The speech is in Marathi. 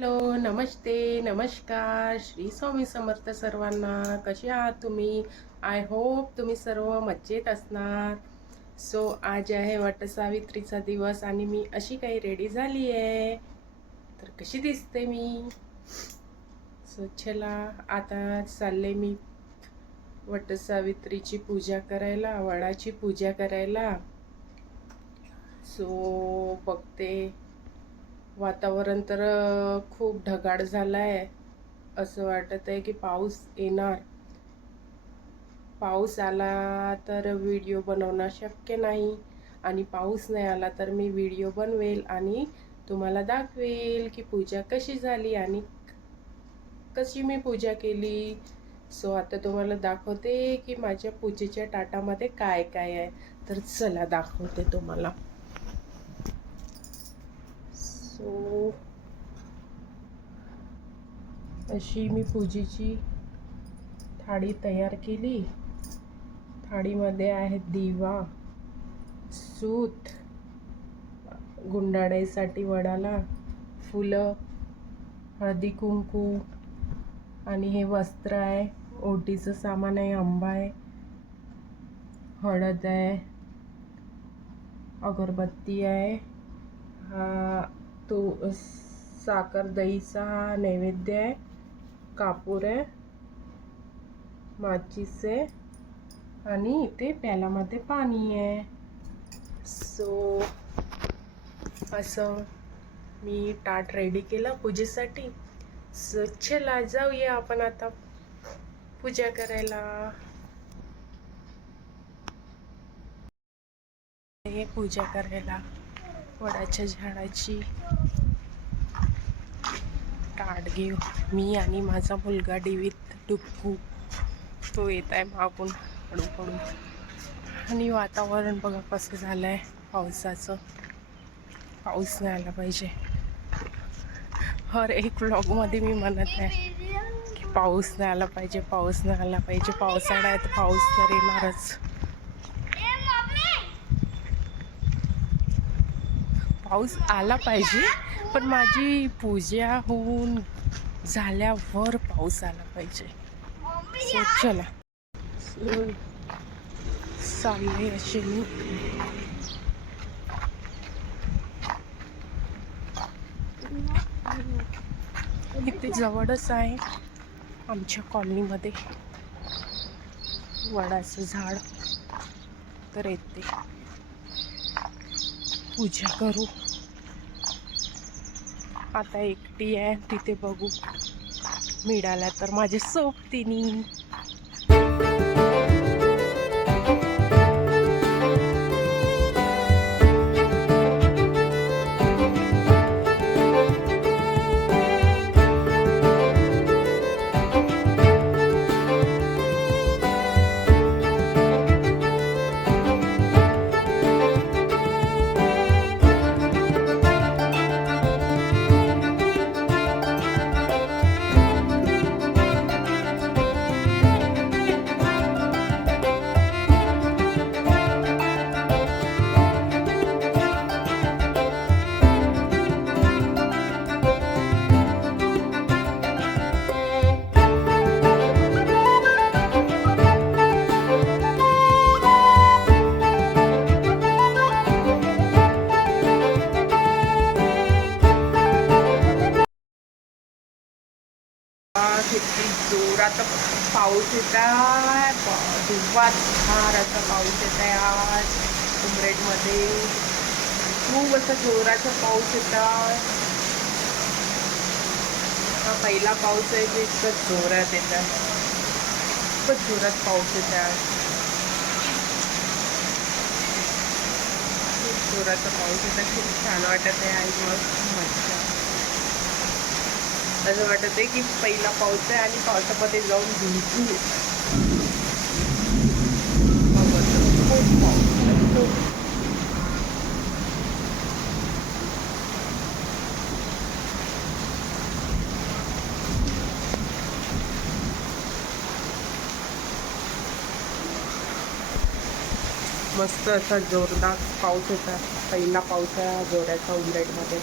हॅलो, नमस्ते, नमस्कार. श्री स्वामी समर्थ सर्वांना. कसे आहात तुम्ही? आय होप तुम्ही सर्व मजेत असणार. सो आज आहे वटसावित्रीचा दिवस आणि मी अशी काही रेडी झाली आहे. तर कशी दिसते मी? सो चला आता चालले मी वटसावित्रीची पूजा करायला, वडाची पूजा करायला. सो बघते, वातावरण तर खूप ढगाळ झालंय. असं वाटत आहे की पाऊस येणार. पाऊस आला तर व्हिडिओ बनवणं शक्य नाही आणि पाऊस नाही आला तर मी व्हिडिओ बनवेल आणि तुम्हाला दाखवेल की पूजा कशी झाली आणि कशी मी पूजा केली. सो आता तुम्हाला दाखवते की माझ्या पूजेच्या ताटामध्ये काय काय आहे. तर चला दाखवते तुम्हाला. सो अशी मी पूजेची थाळी तयार केली. थाळीमध्ये आहे दिवा, सूत, गुंडाळायसाठी वडाला, फुलं, हळदी कुंकू आणि हे वस्त्र आहे, ओटीचं सामान आहे, आंबा आहे, हळद आहे, अगरबत्ती आहे, हा तो साखर दहीचा हा नैवेद्य आहे, कापूर आहे, माचीस आहे आणि इथे प्यालामध्ये पाणी आहे. सो असं मी ताट रेडी केलं पूजेसाठी. सो चला जाऊया आपण आता पूजा करायला. हे पूजा करायला वडाच्या झाडाची. ताट घेऊ मी आणि माझा मुलगा डेविड डुक्कू. तो येत आहे मागून हळूहळू. आणि वातावरण बघा कसं झालंय पावसाचं. पाऊस नाही आला पाहिजे. हर एक व्लॉगमध्ये मी म्हणत आहे की पाऊस नाही आला पाहिजे, पाऊस नाही आला पाहिजे. पावसाळा आहे तर पाऊस तर येणारच. पाऊस आला पाहिजे पण माझी पूजा होऊन झाल्यावर पाऊस आला पाहिजे. सो चला चालले असे मी. इथे जवळच आहे आमच्या कॉलनीमध्ये वडाचं झाड. तर येते पूजा करू. आता एकटी आहे तिथे, बघू मिळाल्या तर माझ्या सोबतीने. किती जोरात पाऊस येत आहे. जोराचा पाऊस येत आहे आज उमरेडमध्ये. खूप असा जोराचा पाऊस येत आहे. हा पहिला पाऊस आहे जो इतकं जोरात येत आहे. खूपच जोरात पाऊस येत आहे. खूप जोराचा पाऊस येत आहे. खूप छान वाटत आहे आणि मस्त मजा. असं वाटत आहे की पहिला पाऊस आहे आणि पावसामध्ये जाऊन भिजू. खूप पाऊस. मस्त असा जोरदार पाऊस होता. पहिला पाऊस आहे जोराचा उमरेडमध्ये.